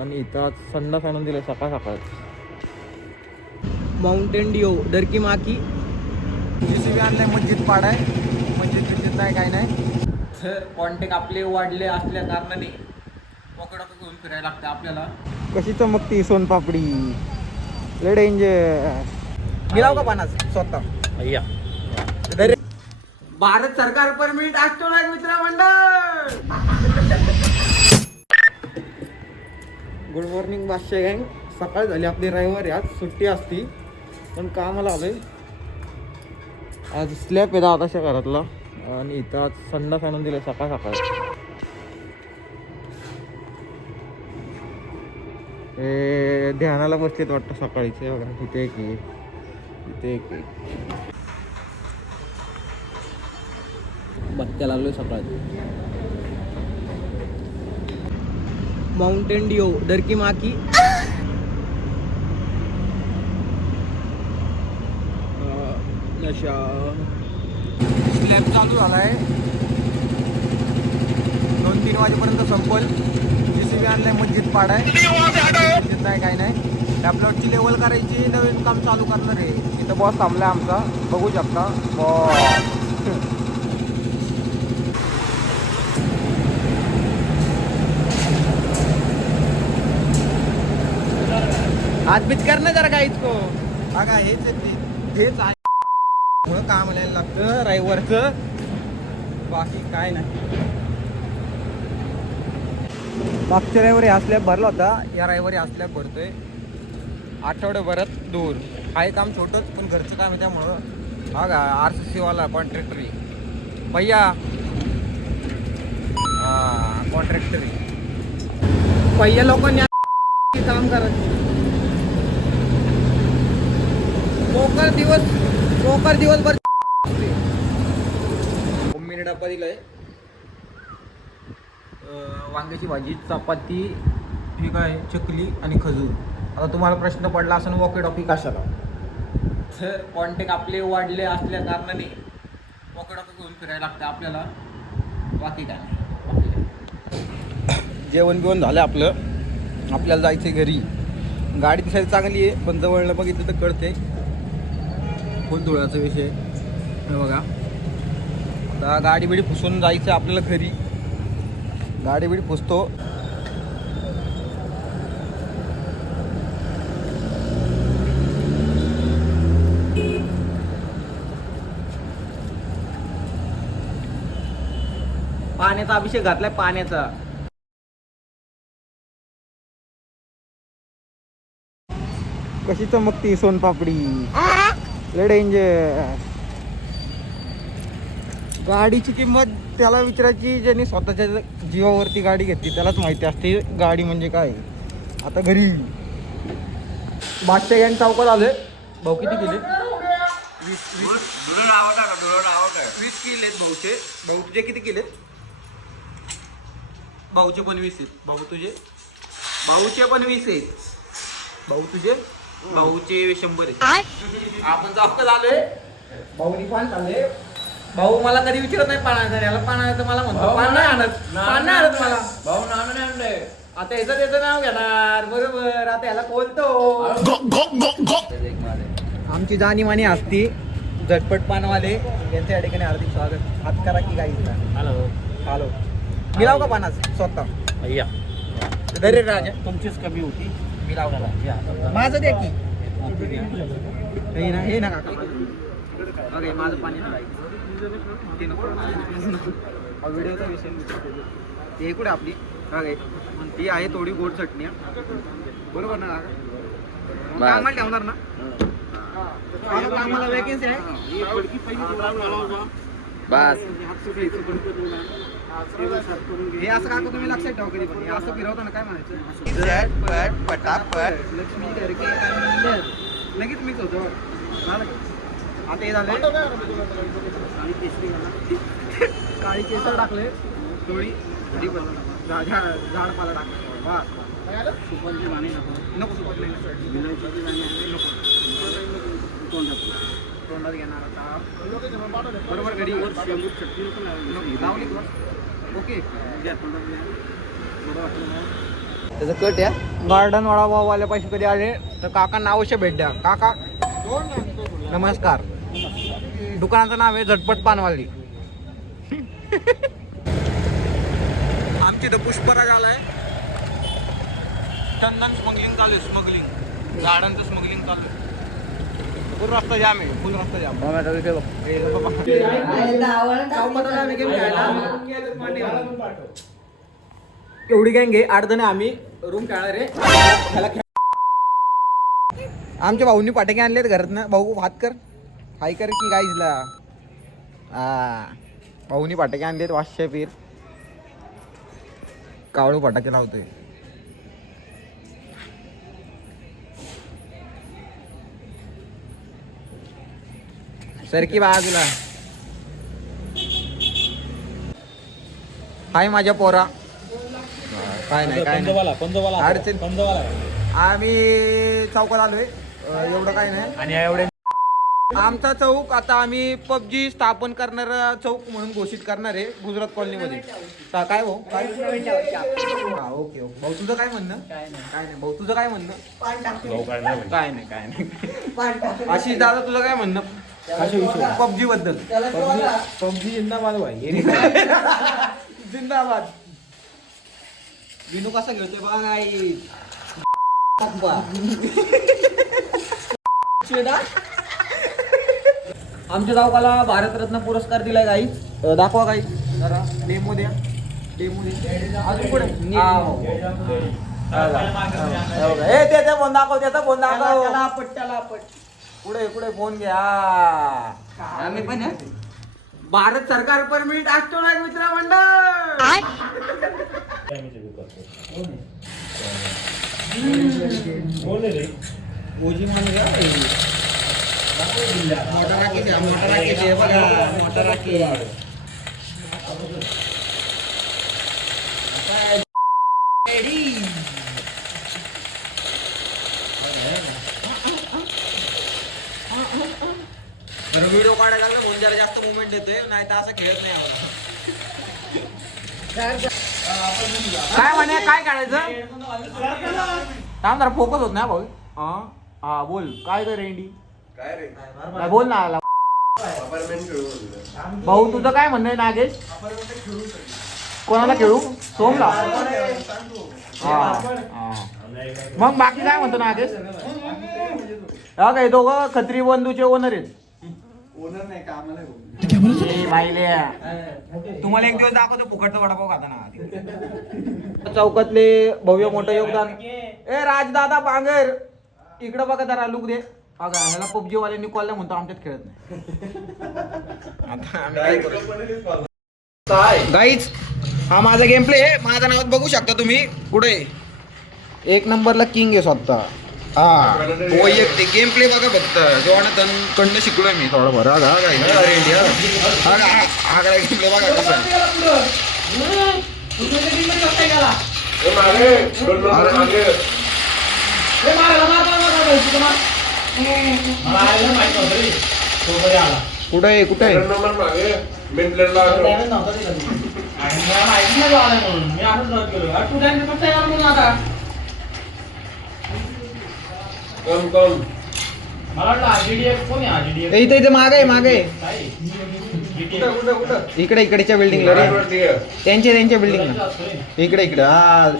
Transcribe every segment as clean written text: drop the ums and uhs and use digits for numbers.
आणि इथं आज संडास आणून दिले सकाळ सकाळ. माउंटेन ड्यू डरकी माकी JCB आणलाय मस्जिद पाडाय. मस्जिद नाही काय नाही. तर कॉन्टॅक्ट आपले वाढले असल्या कारणाने पकडा घेऊन फिरायला लागतं आपल्याला. कशी चमकती सोनपापडी, लय डेंजर. मिळाव का पानाच स्वतः अय्या भारत सरकार परमिट असतो ना मित्र मंडळ. गुड मॉर्निंग बादशाह गँग. सकाळ झाली आपली, रविवारी आज सुट्टी असती पण कामाला आलोय. आज स्लॅब आहे दादाच्या घरातला आणि इथं आज संडास आणून दिले सकाळ सकाळ. हे ध्यानाला बसलेत वाटतं सकाळीचे. बघा इथे एक आहे, इथे एक आहे. बत्त्या लागलोय सकाळी. माउंटेन ड्यू डरकी माकी नशा. स्लॅब चालू झालाय, 2-3 वाजेपर्यंत संपल. JCB आणलाय मस्जिद पाडाय. मस्जिद नाही काय नाही. त्या प्लॉटची लेवल करायची, नवीन काम चालू करणार आहे. इथं बॉस थांबलाय आमचा, बघू शकता बॉस. हात बीत कर ना जरा काहीच को. बघा हेच आहे मुळे काम लिहायला लागतं रविवारचं, बाकी काय नाही. मागच्या रविवारी हा स्लॅब भरला होता, या रविवारी हा स्लॅब भरतोय. आठवड्याभरात दूर. आहे काम छोटंच पण घरचं काम आहे त्यामुळं. हा का RCC वाला कॉन्ट्रॅक्टरी भैया, कॉन्ट्रॅक्टरी पहिल्या लोकांनी काम करत पोकर दिवसभर. मम्मीने डब्बा दिलाय, वांग्याची भाजी, चपाती, ठीक आहे, चकली आणि खजूर. आता तुम्हाला प्रश्न पडला असं वॉकी टॉकी कशाला. तर कॉन्टॅक्ट आपले वाढले असल्या कारणाने पकडा घेऊन फिरायला लागतं आपल्याला. बाकी काय नाही. जेवण बिवण झालं आपलं, आपल्याला जायचं घरी. गाडी दिसायला चांगली आहे पण जवळनं बघितलं तर कळते फुल धुळाचा विषय. हे बघा आता गाडी बिडी पुसून जायचं आपल्याला घरी. गाडी बिडी पुसतो. पाण्याचा अभिषेक घातलाय पाण्याचा. कशी चमकती सोनपापडी, लय डेंजर. गाडीची किंमत त्याला विचारायची ज्यांनी स्वतःच्या जीवावरती गाडी घेतली त्यालाच माहिती असते गाडी म्हणजे काय. आता घरी बादशाह गँग चौकात आलोय. भाऊ किती केले? 20 केलेत भाऊचे. भाऊ तुझे किती केलेत? भाऊचे पण 20 आहेत. भाऊ तुझे? भाऊचे पण 20 आहेत. भाऊ तुझे? भाऊचे 100 आहेत. आपण चौकात आलोय. भाऊनी पान चालले. भाऊ मला कधी विचारत नाही पाण्याचं. याला पाण्याचं मला म्हणतो पान नाही आणत, पान नाही आणत मला. भाऊ नाव नाही आणलंय. आता याचं त्याचं नाव घेणार बरोबर. आता याला बोलतो. आमची जाणीमानी असती झटपट पानवाले यांच्या या ठिकाणी हार्दिक स्वागत. हात करा की काही. हॅलो हॅलो मिळाव का पानाच स्वतः अय्या दरे राजा. तुमचीच कमी होती. मी लावला माझं द्या की. हे ना काका अरे माझं पाणी ते नको. व्हिडिओचा विषय ते कुठे आपली काय ती आहे थोडी गोड चटणी बरोबर ना काका. आम्हाला ठेवणार ना आम्हाला वेकेन्सी आहे बस. हे असं काका तुम्ही लक्षात ठेवा कधी पण असं फिरवताना काय म्हणायचं पटापट लक्ष्मी ढरके काय लगेच मिक्स होतं. आता हे झालं काळी केसर टाकले थोडी झाड पाला टाकले. बस सुपारीची पाणी नको. सुपारी नको तोंडात घेणार आता बरोबर घरी लावली. ओके त्याचं कट या गार्डन वडापाववाल्या पैसे कधी आले तर काकांना अवश्य भेट द्या. काका नमस्कार. दुकानाचं नाव आहे झटपट पानवाली. आमची तर पुष्पराज आलाय. चंदन स्मगलिंग चालू आहे. स्मगलिंग गार्डनचं स्मगलिंग चालू आहे. फुल रस्ता जाम आहे. फुल रस्ता जाम. एवढी गँग आहे. 8 जण आम्ही रूम खेळणार आहे. आमच्या भाऊनी पटाके आणलेत घरात ना. भाऊ भात कर हाय कर की गाईजला. भाऊनी पटाके आणलेत. 500 पीर कावळू फटाके लावतोय. सरकी बाजूला. हाय माझ्या पोरा. काय नाही काय नाही अडचण. आम्ही चौकात आलोय. एवढं काय नाही. आणि एवढे आमचा चौक आता आम्ही पबजी स्थापन करणारा चौक म्हणून घोषित करणार आहे गुजरात कॉलनीमध्ये. काय भाऊ काय ओके ओके. भाऊ तुझं काय म्हणणं. काय नाही भाऊ तुझं काय म्हणणं. काय नाही काय नाही. आशिष दादा तुझं काय म्हणणं पबजी बद्दल. पबजी जिंदाबाद भाई. जिंदाबाद. विनू कसा खेळतोय बघा गाई. आमच्या चौकाला भारतरत्न पुरस्कार दिलाय गाईच. दाखवा गाई जरा. डेमो द्या. डेमो द्या. अजून पुढे त्याचा फोन दाखव. त्याचा फोन दाखव. त्याला पुढे पुढे फोन घ्या. आम्ही पण भारत सरकार परमिट असतो ना मित्र मंडळ. ओजी मान घ्या. मोटर राखी द्या. मोटर राखी द्या बघा. मोटर राखी व्हिडिओ काढायला लागला म्हणून जरा जास्त मुवमेंट देतोय. नाही तर असं खेळत नाही आम्हाला. काय म्हणे काय काढायचं. थांब जरा फोकस होत नाही भाऊ. हा बोल काय कर रेंडी. काय बोल ना भाऊ. तुझं काय म्हणणं आहे नागेश. कोणाला खेळू. सोमला. मग बाकी काय म्हणतो नागेश. काय दोघं खत्री बंधूचे ओनर आहेत. ओनर नाही का तुम्हाला एक दिवस दाखवतो फुकटचा वडापाव खाताना. चौकातले भव्य मोठं योगदान. ए राजदादा बांगर इकडं बघा जरा लुक दे. बघा ह्याला पबजी वाल्यांनी कॉल म्हणतो. आमच्यात खेळत नाही. गाईच हा माझा गेम प्ले आहे. माझं नाव बघू शकता तुम्ही. कुठे 1 नंबरला किंग आहे स्वतः. वैयक्तिक गेम प्ले बघा फक्त. जोनाथन कडनं शिकलोय मी थोडं बरं. हा काय गेम प्ले बघा कसा. कुठे कुठे इथे इथे मागे मागे इकडे इकडेच्या बिल्डिंगला रे. त्यांच्या बिल्डिंगला इकडे इकडे. हा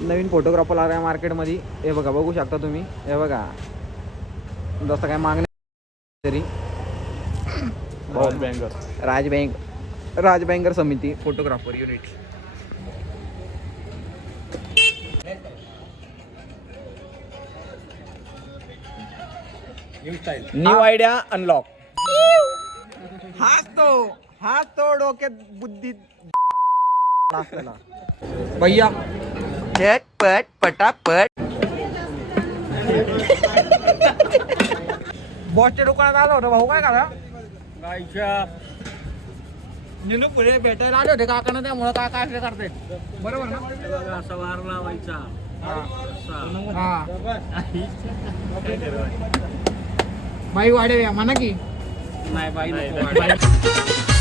नवीन फोटोग्राफर आला मार्केटमध्ये. हे बघा बघू शकता तुम्ही. हे बघा जसं काय मागणी तरी. राज बँगर समिती photographer unit. New idea unlock. हाच तो डोक्यात बुद्धी भैया. पट पटापट. बॉसच्या दुकानात आलो होतो भाऊ काय करा गायच्या निनू पुढे भेटायला आले होते काकांना त्यामुळं काका असले करते बरोबर ना असा वार लावायचा हा बाई वाढे म्हणा की नाही बाई नको.